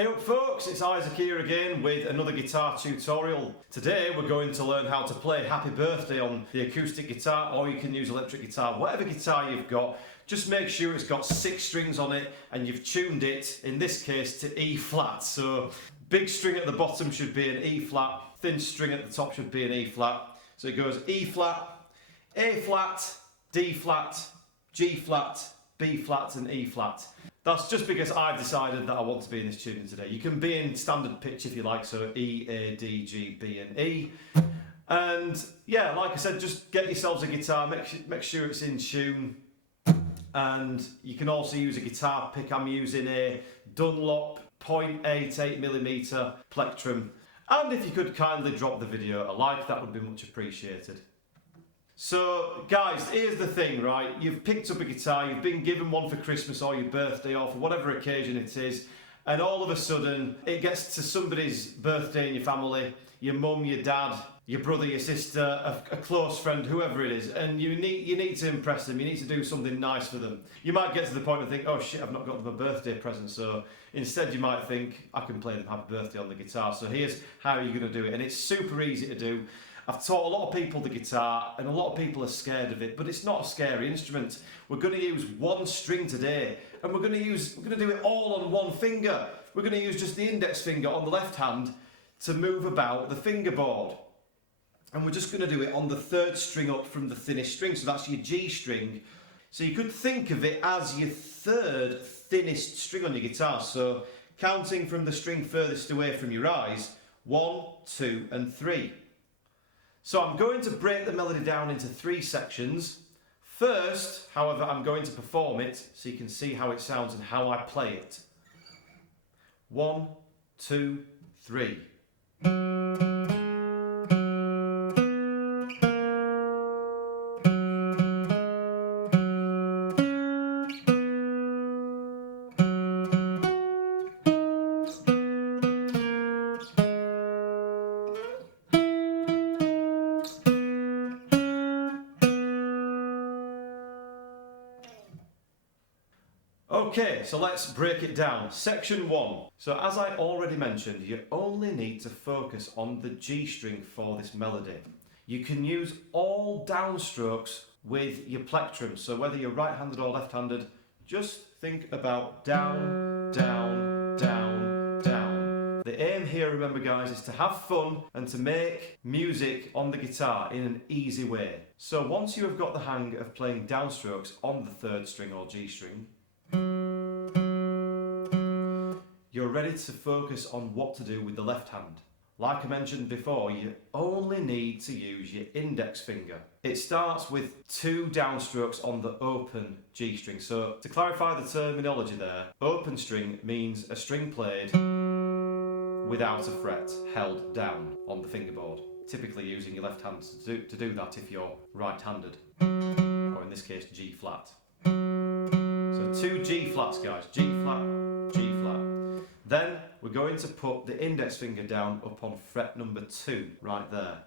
Hey up folks, it's Isaac here again with another guitar tutorial. Today we're going to learn how to play Happy Birthday on the acoustic guitar, or you can use electric guitar. Whatever guitar you've got, just make sure it's got 6 strings on it and you've tuned it, in this case, to E flat. So big string at the bottom should be an E flat, thin string at the top should be an E flat. So it goes E flat, A flat, D flat, G flat, B flat and E flat. That's just because I've decided that I want to be in this tuning today. You can be in standard pitch if you like, so E, A, D, G, B and E. And yeah, like I said, just get yourselves a guitar, make sure it's in tune. And you can also use a guitar pick. I'm using a Dunlop 0.88mm plectrum. And if you could kindly drop the video a like, that would be much appreciated. So guys, here's the thing, right? You've picked up a guitar, you've been given one for Christmas or your birthday or for whatever occasion it is, and all of a sudden it gets to somebody's birthday in your family, your mum, your dad, your brother, your sister, a close friend, whoever it is, and you need to impress them, you need to do something nice for them. You might get to the point and think, oh shit, I've not got them a birthday present, so instead you might think, I can play them Happy Birthday on the guitar. So here's how you're going to do it, and it's super easy to do. I've taught a lot of people the guitar and a lot of people are scared of it, but it's not a scary instrument. We're going to use one string today, and we're going to do it all on one finger. We're going to use just the index finger on the left hand to move about the fingerboard. And we're just going to do it on the 3rd string up from the thinnest string, so that's your G string. So you could think of it as your 3rd thinnest string on your guitar. So counting from the string furthest away from your eyes, 1, 2 and 3. So I'm going to break the melody down into 3 sections. First, however, I'm going to perform it so you can see how it sounds and how I play it. 1, 2, 3. Okay, so let's break it down. Section 1. So as I already mentioned, you only need to focus on the G string for this melody. You can use all downstrokes with your plectrum. So whether you're right-handed or left-handed, just think about down, down, down, down. The aim here, remember guys, is to have fun and to make music on the guitar in an easy way. So once you have got the hang of playing downstrokes on the 3rd string or G string, you're ready to focus on what to do with the left hand. Like I mentioned before, you only need to use your index finger. It starts with 2 downstrokes on the open G string. So to clarify the terminology there, open string means a string played without a fret held down on the fingerboard. Typically using your left hand to do that if you're right-handed, or in this case G flat. So 2 G flats guys, G flat, G flat. Then we're going to put the index finger down up on fret number 2, right there.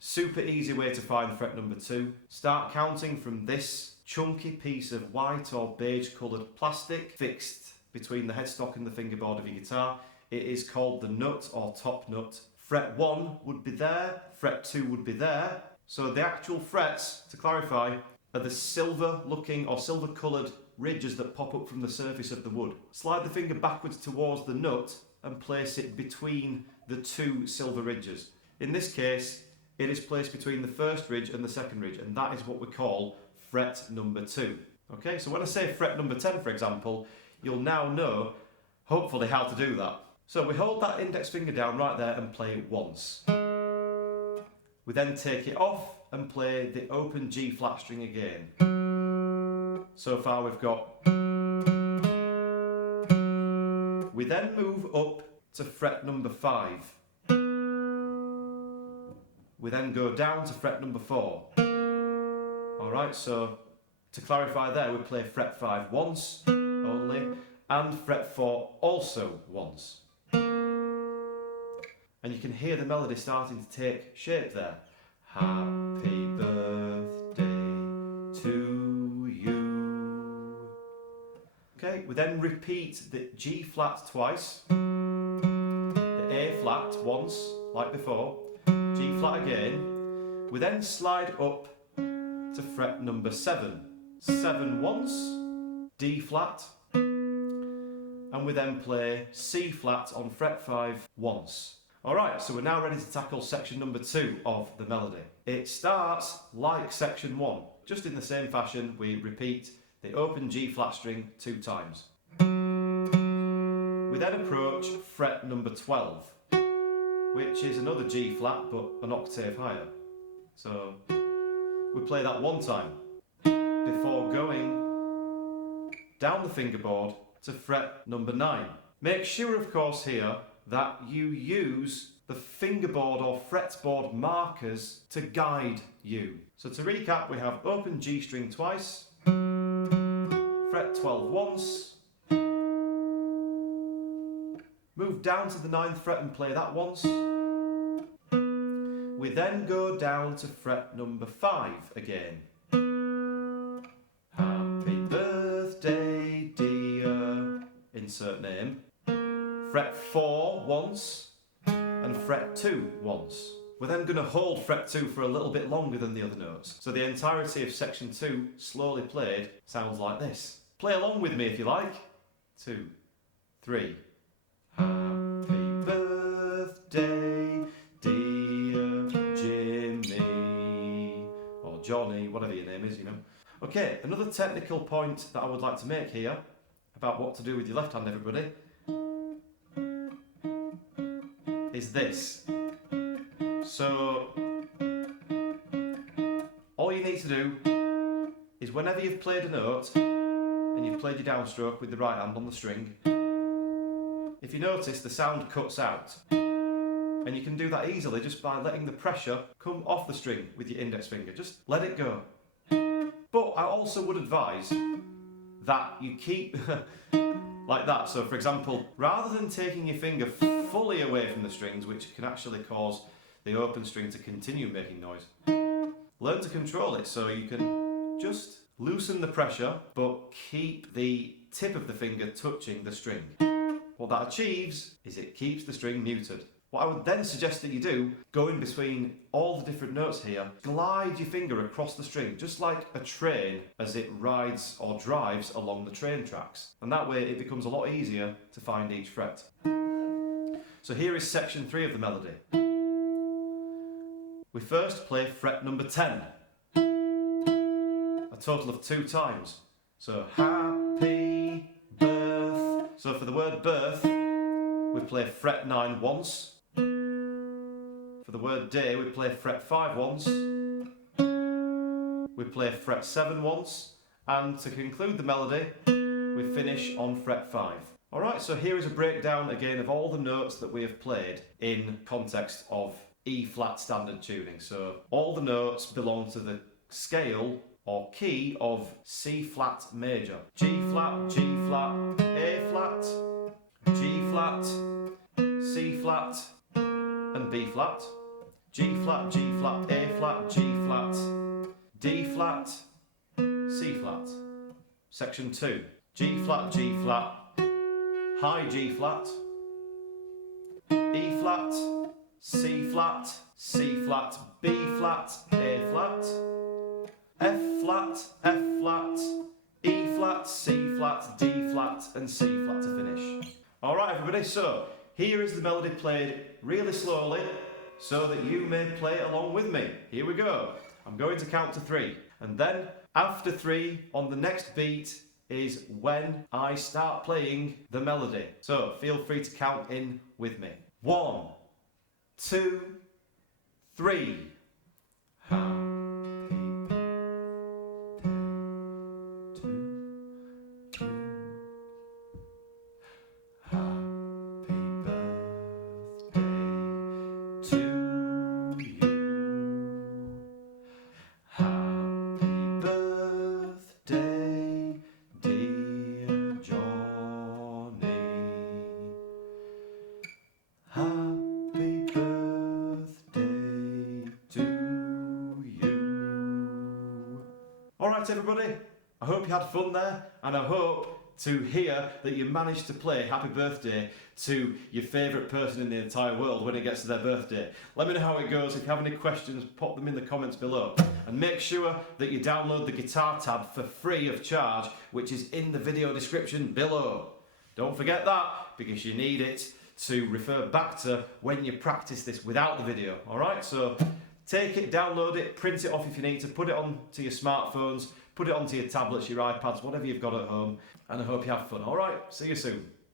Super easy way to find fret number 2. Start counting from this chunky piece of white or beige coloured plastic fixed between the headstock and the fingerboard of your guitar. It is called the nut or top nut. Fret 1 would be there, fret 2 would be there. So the actual frets, to clarify, are the silver looking or silver coloured ridges that pop up from the surface of the wood. Slide the finger backwards towards the nut and place it between the 2 silver ridges. In this case, it is placed between the 1st ridge and the 2nd ridge, and that is what we call fret number 2. Okay, so when I say fret number 10, for example, you'll now know, hopefully, how to do that. So we hold that index finger down right there and play it once. We then take it off and play the open G flat string again. So far we've got. We then move up to fret number 5. We then go down to fret number 4. Alright, so to clarify there, we play fret 5 once only, and fret 4 also once. And you can hear the melody starting to take shape there. Happy birthday to you. Okay, we then repeat the G flat twice, the A flat once, like before, G flat again. We then slide up to fret number 7. 7 once, D flat, and we then play C flat on fret 5 once. Alright, so we're now ready to tackle section number 2 of the melody. It starts like section 1, just in the same fashion. We repeat the open G flat string 2 times. We then approach fret number 12, which is another G flat but an octave higher. So we play that 1 time before going down the fingerboard to fret number 9. Make sure, of course, here that you use the fingerboard or fretboard markers to guide you. So to recap, we have open G string twice, fret 12 once, move down to the 9th fret and play that once. We then go down to fret number 5 again. Happy birthday, dear, insert name. Fret 4 once and fret 2 once. We're then going to hold fret 2 for a little bit longer than the other notes. So the entirety of section 2, slowly played, sounds like this. Play along with me if you like. 2, 3. Happy birthday, dear Jimmy, or Johnny, whatever your name is, you know. Okay, another technical point that I would like to make here about what to do with your left hand, everybody, is this. So, all you need to do is whenever you've played a note and you've played your downstroke with the right hand on the string, if you notice the sound cuts out, and you can do that easily just by letting the pressure come off the string with your index finger. Just let it go. But I also would advise that you keep like that. So for example, rather than taking your finger fully away from the strings, which can actually cause the open string to continue making noise, learn to control it so you can just loosen the pressure but keep the tip of the finger touching the string. What that achieves is it keeps the string muted. What I would then suggest that you do, go in between all the different notes here, glide your finger across the string, just like a train as it rides or drives along the train tracks. And that way it becomes a lot easier to find each fret. So here is section 3 of the melody. We first play fret number 10, a total of 2 times. So happy birth. So for the word birth, we play fret 9 once. For the word day, we play fret 5 once. We play fret 7 once. And to conclude the melody, we finish on fret 5. Alright, so here is a breakdown again of all the notes that we have played in context of E flat standard tuning. So all the notes belong to the scale or key of C flat major. G flat, G flat, A flat, G flat, C flat, and B flat. G flat, G flat, A flat, G flat, D flat, C flat. Section 2. G flat, high G flat, E flat, C flat, C flat, B flat, A flat, F flat, F flat, E flat, C flat, D flat, and C flat to finish. Alright everybody, so here is the melody played really slowly so that you may play along with me. Here we go. I'm going to count to 3, and then after 3 on the next beat is when I start playing the melody. So feel free to count in with me. 1, 2, 3. Alright everybody, I hope you had fun there, and I hope to hear that you managed to play Happy Birthday to your favourite person in the entire world when it gets to their birthday. Let me know how it goes. If you have any questions, pop them in the comments below. And make sure that you download the Guitar Tab for free of charge, which is in the video description below. Don't forget that, because you need it to refer back to when you practice this without the video. Alright, so take it, download it, print it off if you need to, put it onto your smartphones, put it onto your tablets, your iPads, whatever you've got at home, and I hope you have fun. Alright, see you soon.